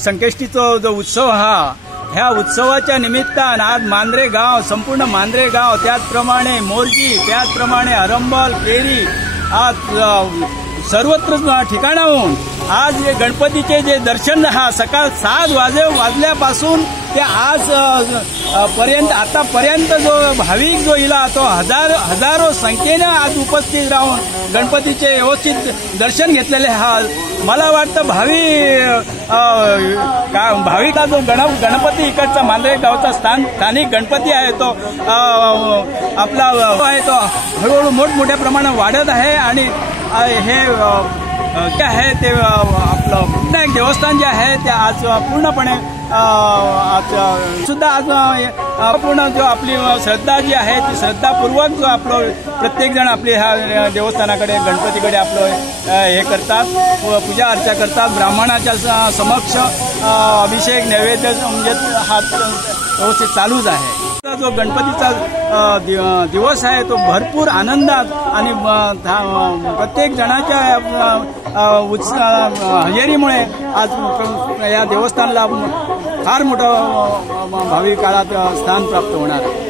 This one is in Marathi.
संकष्टीचो जो उत्सव ह्या उत्सवाच्या निमित्तान आज मांद्रे गाव संपूर्ण मांद्रे गाव त्याचप्रमाणे मोर्जी त्याचप्रमाणे अरंबल पेरी आज सर्वत्र ठिकाणाहून आज गणपतीचे जे दर्शन सकाळ 7 वाजल्यापासून ते आज पर्यंत आतापर्यंत जो भाविक जो इला तो हजारो संख्येने आज उपस्थित राहून गणपतीचे व्यवस्थित दर्शन घेतलेले मला वाटतं भाविका जो गणपती इकडचा मांद्रे गावचा स्थानिक गणपती आहे तो आपला आहे तो हळूहळू मोठमोठ्या प्रमाणात वाढत आहे आणि हे काय आहे ते आपलं पुन्हा एक देवस्थान जे आहे ते आज पूर्णपणे सुद्धा आज पूर्ण जो आपली श्रद्धा जी आहे ती श्रद्धापूर्वक जो आपलं प्रत्येक जण आपले ह्या देवस्थानाकडे गणपतीकडे आपलं हे करतात पूजा अर्चा करतात ब्राह्मणाच्या समक्ष अभिषेक नैवेद्य म्हणजे हा व्यवस्थित चालूच आहे। जो गणपतीचा दिवस आहे तो भरपूर आनंदात आणि प्रत्येक जणाच्या हजेरीमुळे आज या देवस्थानाला फार मोठं भावी काळात स्थान प्राप्त होणार आहे।